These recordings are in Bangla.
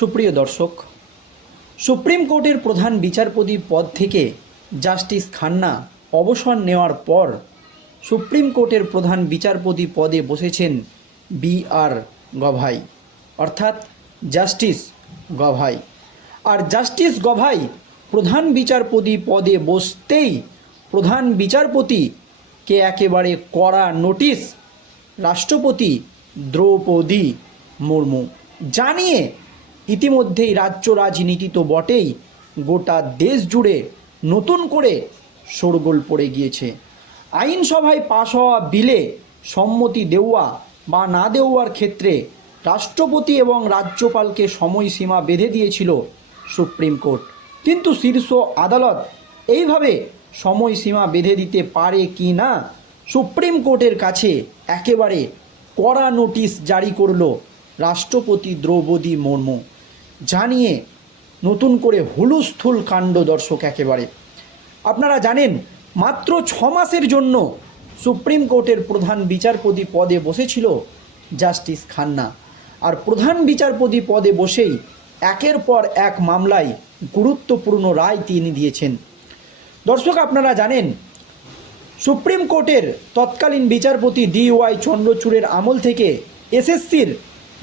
সুপ্রিয় দর্শক, সুপ্রিম কোর্টের প্রধান বিচারপতি পদ থেকে জাস্টিস খান্না অবসর নেওয়ার পর সুপ্রিম কোর্টের প্রধান বিচারপতি পদে বসেছেন বি আর গভাই, অর্থাৎ জাস্টিস গভাই। আর জাস্টিস গভাই প্রধান বিচারপতি পদে বসতেই প্রধান বিচারপতিকে একেবারে কড়া নোটিশ রাষ্ট্রপতি দ্রৌপদী মুর্মু জানিয়ে ইতিমধ্যেই রাজ্য রাজনীতি তো বটেই। গোটা দেশ জুড়ে নতুন করে শোরগোল পড়ে গিয়েছে। আইনসভায় পাশ হওয়া বিলে সম্মতি দেওয়া বা না দেওয়ার ক্ষেত্রে রাষ্ট্রপতি এবং রাজ্যপালকে সময়সীমা বেঁধে দিয়েছিল সুপ্রিম কোর্ট। কিন্তু শীর্ষ আদালত এইভাবে সময়সীমা বেঁধে দিতে পারে কি না সুপ্রিম কোর্টের কাছে একেবারে কড়া নোটিশ জারি করল রাষ্ট্রপতি দ্রৌপদী মুর্মু। জানিয়ে নতুন করে হুলুস্থুল কাণ্ড দর্শক একেবারে। আপনারা জানেন, মাত্র ছ মাসের জন্য সুপ্রিম কোর্টের প্রধান বিচারপতি পদে বসেছিল জাস্টিস খান্না। আর প্রধান বিচারপতি পদে বসেই একের পর এক মামলায় গুরুত্বপূর্ণ রায় তিনি দিয়েছেন। দর্শক, আপনারা জানেন, সুপ্রিম কোর্টের তৎকালীন বিচারপতি ডি ওয়াই চন্দ্রচূড়ের আমল থেকে এসএসসির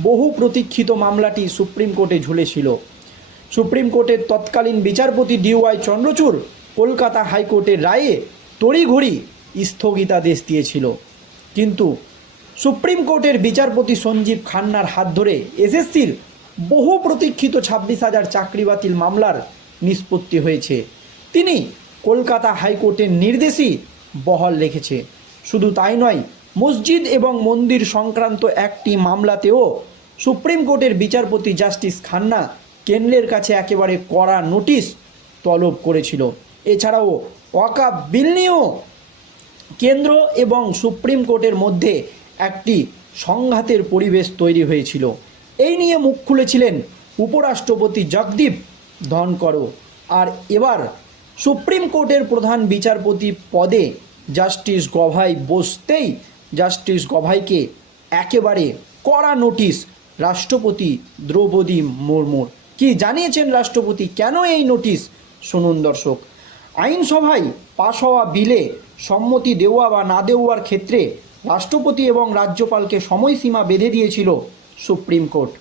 বহু প্রতীক্ষিত মামলাটি সুপ্রিম কোর্টে ঝুলেছিল। সুপ্রিম কোর্টের তৎকালীন বিচারপতি ডি ওয়াই চন্দ্রচূড় কলকাতা হাইকোর্টের রায়ে তড়িঘড়ি স্থগিতাদেশ দিয়েছিল। কিন্তু সুপ্রিম কোর্টের বিচারপতি সঞ্জীব খান্নার হাত ধরে এসএসসির বহু প্রতীক্ষিত ছাব্বিশ হাজার চাকরি বাতিল মামলার নিষ্পত্তি হয়েছে। তিনি কলকাতা হাইকোর্টের নির্দেশই বহাল রেখেছে। শুধু তাই নয় মসজিদ এবং মন্দির সংক্রান্ত একটি মামলাতেও সুপ্রিম কোর্টের বিচারপতি জাস্টিস খান্না কেন্দ্রের কাছে একেবারে কড়া নোটিশ তলব করেছিল। এছাড়াও ওয়াকাব বিল নিয়েও কেন্দ্র এবং সুপ্রিম কোর্টের মধ্যে একটি সংঘাতের পরিবেশ তৈরি হয়েছিল। এই নিয়ে মুখ খুলেছিলেন উপরাষ্ট্রপতি জগদীপ ধনকরও। আর এবার সুপ্রিম কোর্টের প্রধান বিচারপতি পদে জাস্টিস গভাই বসতেই জাস্টিস গভাইকে একেবারে কড়া নোটিশ রাষ্ট্রপতি দ্রৌপদী মুর্মুর। কি জানিয়েছেন রাষ্ট্রপতি? কেন এই নোটিশ? শুনুন দর্শক, আইনসভায় পাশ হওয়া বিলে সম্মতি দেওয়া বা না দেওয়ার ক্ষেত্রে রাষ্ট্রপতি এবং রাজ্যপালকে সময়সীমা বেঁধে দিয়েছিল সুপ্রিম কোর্ট।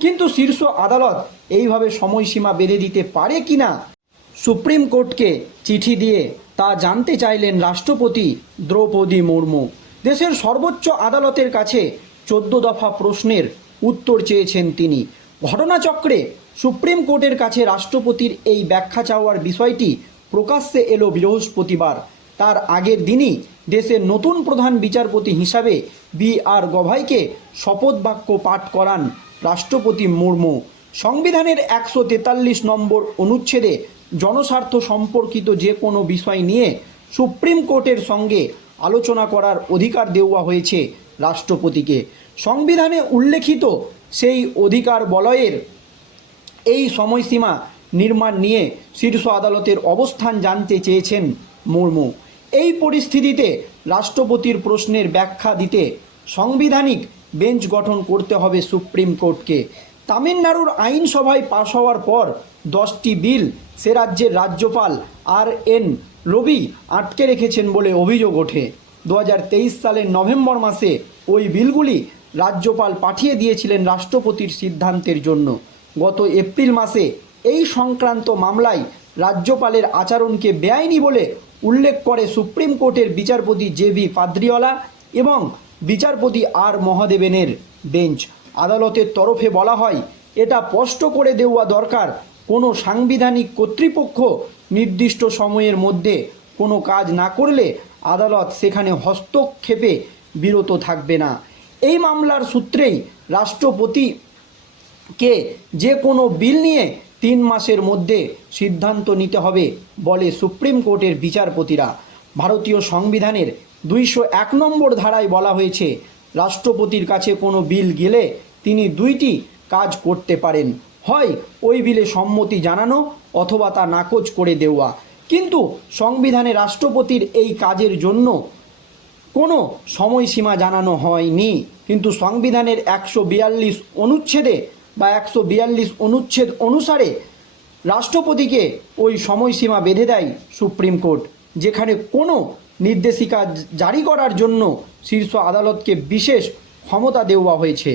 কিন্তু শীর্ষ আদালত এইভাবে সময়সীমা বেঁধে দিতে পারে কি না? সুপ্রিম কোর্টকে চিঠি দিয়ে তা জানতে চাইলেন রাষ্ট্রপতি দ্রৌপদী মুর্মু। দেশের সর্বোচ্চ আদালতের কাছে চোদ্দ দফা প্রশ্নের উত্তর চেয়েছেন তিনি। ঘটনাচক্রে সুপ্রিম কোর্টের কাছে রাষ্ট্রপতির এই ব্যাখ্যা চাওয়ার বিষয়টি প্রকাশ্যে এলো বৃহস্পতিবার। তার আগের দিনই দেশের নতুন প্রধান বিচারপতি হিসাবে বি আর গভাইকে শপথ বাক্য পাঠ করান রাষ্ট্রপতি মুর্মু। সংবিধানের একশো তেতাল্লিশ নম্বর অনুচ্ছেদে জনস্বার্থ সম্পর্কিত যে কোনো বিষয় নিয়ে সুপ্রিম কোর্টের সঙ্গে আলোচনা করার অধিকার দেওয়া হয়েছে রাষ্ট্রপতিকে। সংবিধানে উল্লেখিত সেই অধিকার বলয়ের এই সময়সীমা নির্মাণ নিয়ে শীর্ষ আদালতের অবস্থান জানতে চেয়েছেন মুর্মু। এই পরিস্থিতিতে রাষ্ট্রপতির প্রশ্নের ব্যাখ্যা দিতে সাংবিধানিক বেঞ্চ গঠন করতে হবে সুপ্রিম কোর্টকে। তামিলনাড়ুর আইনসভায় পাশ হওয়ার পর দশটি বিল সে রাজ্যের রাজ্যপাল আর এন রবি আটকে রেখেছেন বলে অভিযোগ ওঠে। দু হাজার তেইশ সালের নভেম্বর মাসে ওই বিলগুলি রাজ্যপাল পাঠিয়ে দিয়েছিলেন রাষ্ট্রপতির সিদ্ধান্তের জন্য। গত এপ্রিল মাসে এই সংক্রান্ত মামলায় রাজ্যপালের আচরণকে বেআইনি বলে উল্লেখ করে সুপ্রিম কোর্টের বিচারপতি জে ভি পাদ্রিওয়ালা এবং বিচারপতি আর মহাদেবেনের বেঞ্চ। আদালতের তরফে বলা হয়, এটা স্পষ্ট করে দেওয়া দরকার, কোনো সাংবিধানিক কর্তৃপক্ষ নির্দিষ্ট সময়ের মধ্যে কোনো কাজ না করলে আদালত সেখানে হস্তক্ষেপে বিরত থাকবে না। এই মামলার সূত্রেই রাষ্ট্রপতি কে যে কোনো বিল নিয়ে তিন মাসের মধ্যে সিদ্ধান্ত নিতে হবে বলে সুপ্রিম কোর্টের বিচারপতিরা। ভারতীয় সংবিধানের দুইশো এক নম্বর ধারায় বলা হয়েছে, রাষ্ট্রপতির কাছে কোনো বিল গেলে তিনি দুইটি কাজ করতে পারেন। হয় ওই বিলে সম্মতি জানানো অথবা তা নাকচ করে দেওয়া। কিন্তু সংবিধানে রাষ্ট্রপতির এই কাজের জন্য কোনো সময়সীমা জানানো হয়নি। কিন্তু সংবিধানের একশো বিয়াল্লিশ অনুচ্ছেদে বা একশো বিয়াল্লিশ অনুচ্ছেদ অনুসারে রাষ্ট্রপতিকে ওই সময়সীমা বেঁধে দেয় সুপ্রিম কোর্ট, যেখানে কোনো নির্দেশিকা জারি করার জন্য শীর্ষ আদালতকে বিশেষ ক্ষমতা দেওয়া হয়েছে।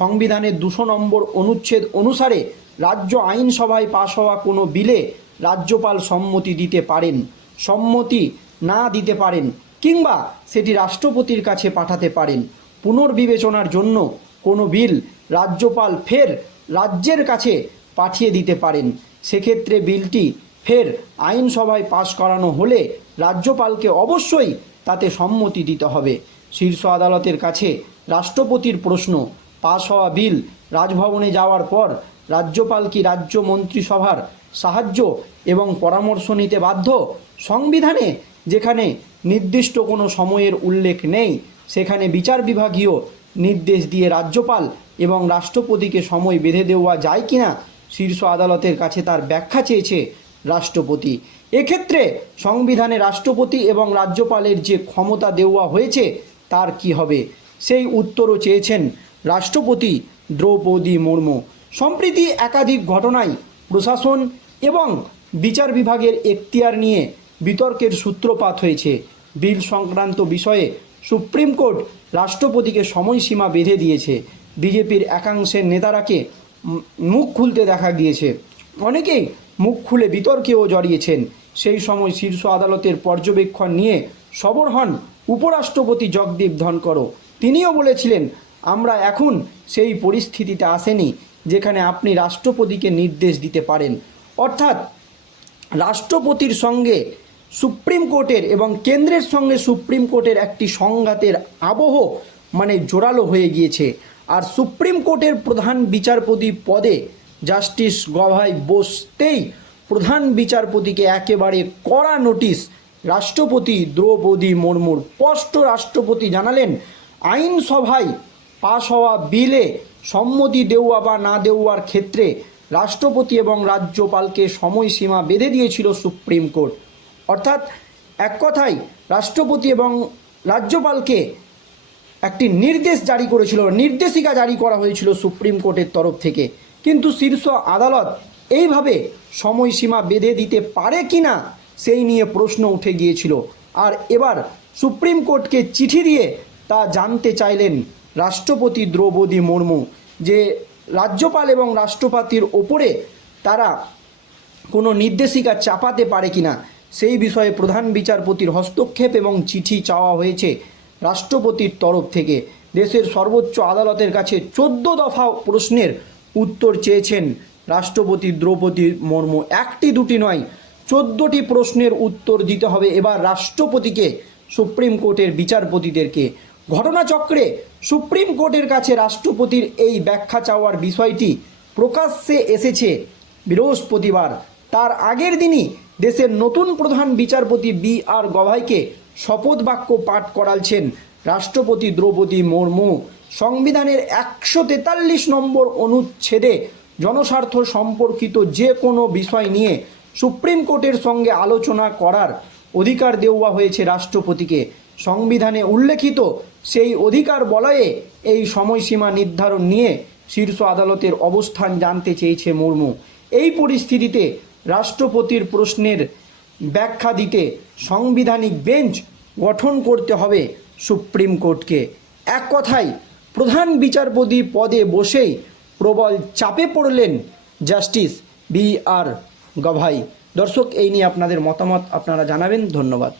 সংবিধানের দুশো নম্বর অনুচ্ছেদ অনুসারে রাজ্য আইনসভায় পাশ হওয়া কোনো বিলে রাজ্যপাল সম্মতি দিতে পারেন, সম্মতি না দিতে পারেন কিংবা সেটি রাষ্ট্রপতির কাছে পাঠাতে পারেন। পুনর্বিবেচনার জন্য কোনো বিল রাজ্যপাল ফের রাজ্যের কাছে পাঠিয়ে দিতে পারেন। সেক্ষেত্রে বিলটি ফের আইনসভায় পাশ করানো হলে রাজ্যপালকে অবশ্যই তাতে সম্মতি দিতে হবে। শীর্ষ আদালতের কাছে রাষ্ট্রপতির প্রশ্ন পাশ হওয়া বিল রাজভবনে যাওয়ার পর রাজ্যপাল কি রাজ্য মন্ত্রিসভার সাহায্য এবং পরামর্শ নিতে বাধ্য? সংবিধানে যেখানে নির্দিষ্ট কোনো সময়ের উল্লেখ নেই, সেখানে বিচার বিভাগীয় নির্দেশ দিয়ে রাজ্যপাল এবং রাষ্ট্রপতিকে সময় বেঁধে দেওয়া যায় কিনা শীর্ষ আদালতের কাছে তার ব্যাখ্যা চেয়েছে রাষ্ট্রপতি। এক্ষেত্রে সংবিধানে রাষ্ট্রপতি এবং রাজ্যপালের যে ক্ষমতা দেওয়া হয়েছে, তার কি হবে? সেই উত্তরও চেয়েছেন রাষ্ট্রপতি দ্রৌপদী মুর্মু। সম্প্রতি একাধিক ঘটনায় প্রশাসন এবং বিচার বিভাগের এখতিয়ার নিয়ে বিতর্কের সূত্রপাত হয়েছে। বিল সংক্রান্ত বিষয়ে সুপ্রিম কোর্ট রাষ্ট্রপতিকে সময়সীমা বেঁধে দিয়েছে। বিজেপির একাংশের নেতারাকে মুখ খুলতে দেখা গিয়েছে। অনেকেই মুখ খুলে বিতর্কেও জড়িয়েছেন। সেই সময় শীর্ষ আদালতের পর্যবেক্ষণ নিয়ে সবর হন উপরাষ্ট্রপতি জগদীপ ধনকরও তিনিও বলেছিলেন আমরা এখন সেই পরিস্থিতিতে আসেনি যেখানে আপনি রাষ্ট্রপতিকে নির্দেশ দিতে পারেন। অর্থাৎ রাষ্ট্রপতির সঙ্গে সুপ্রিম কোর্টের এবং কেন্দ্রের সঙ্গে সুপ্রিম কোর্টের একটি সংঘাতের আবহ মানে জোরালো হয়ে গিয়েছে। আর সুপ্রিম কোর্টের প্রধান বিচারপতি পদে জাস্টিস গভাই বসতেই প্রধান বিচারপতিকে একেবারে কড়া নোটিশ রাষ্ট্রপতি দ্রৌপদী মুর্মুর স্পষ্ট রাষ্ট্রপতি জানালেন, আইনসভায় পাশ হওয়া বিলে সম্মতি দেওয়া বা না দেওয়ার ক্ষেত্রে রাষ্ট্রপতি এবং রাজ্যপালকে সময়সীমা বেঁধে দিয়েছিল সুপ্রিম কোর্ট। অর্থাৎ এক কথায় রাষ্ট্রপতি এবং রাজ্যপালকে একটি নির্দেশ জারি করেছিল, নির্দেশিকা জারি করা হয়েছিল সুপ্রিম কোর্টের তরফ থেকে। কিন্তু শীর্ষ আদালত এইভাবে সময়সীমা বেঁধে দিতে পারে কি না সেই নিয়ে প্রশ্ন উঠে গিয়েছিল। আর এবার সুপ্রিম কোর্টকে চিঠি দিয়ে তা জানতে চাইলেন রাষ্ট্রপতি দ্রৌপদী মুর্মু, যে রাজ্যপাল এবং রাষ্ট্রপতির ওপরে তারা কোনো নির্দেশিকা চাপাতে পারে কিনা, সেই বিষয়ে প্রধান বিচারপতির হস্তক্ষেপ এবং চিঠি চাওয়া হয়েছে রাষ্ট্রপতির তরফ থেকে। দেশের সর্বোচ্চ আদালতের কাছে চোদ্দ দফা প্রশ্নের উত্তর চেয়েছেন রাষ্ট্রপতি দ্রৌপদী মুর্মু। একটি দুটি নয়, চোদ্দটি প্রশ্নের উত্তর দিতে হবে। এবার রাষ্ট্রপতিকে সুপ্রিম কোর্টের বিচারপতিদেরকে ঘটনাচক্রে সুপ্রিম কোর্টের কাছে রাষ্ট্রপতির এই ব্যাখ্যা চাওয়ার বিষয়টি প্রকাশ্যে এসেছে বৃহস্পতিবার। তার আগের দিনই দেশের নতুন প্রধান বিচারপতি বি আর গভাইকে শপথ বাক্য পাঠ করালছেন রাষ্ট্রপতি দ্রৌপদী মুর্মু। সংবিধানের একশো তেতাল্লিশ নম্বর অনুচ্ছেদে জনস্বার্থ সম্পর্কিত যে কোনো বিষয় নিয়ে সুপ্রিম কোর্টের সঙ্গে আলোচনা করার অধিকার দেওয়া হয়েছে রাষ্ট্রপতিকে। সংবিধানে উল্লেখিত সেই অধিকার বলয়ে এই সময়সীমা নির্ধারণ নিয়ে শীর্ষ আদালতের অবস্থান জানতে চেয়েছে মুর্মু। এই পরিস্থিতিতে রাষ্ট্রপতির প্রশ্নের ব্যাখ্যা দিতে সাংবিধানিক বেঞ্চ গঠন করতে হবে সুপ্রিম কোর্টকে। এক কথায়, প্রধান বিচারপতি পদে বসেই প্রবল চাপে পড়লেন জাস্টিস বি আর গভাই। দর্শক, এই নিয়ে আপনাদের মতামত আপনারা জানাবেন। ধন্যবাদ।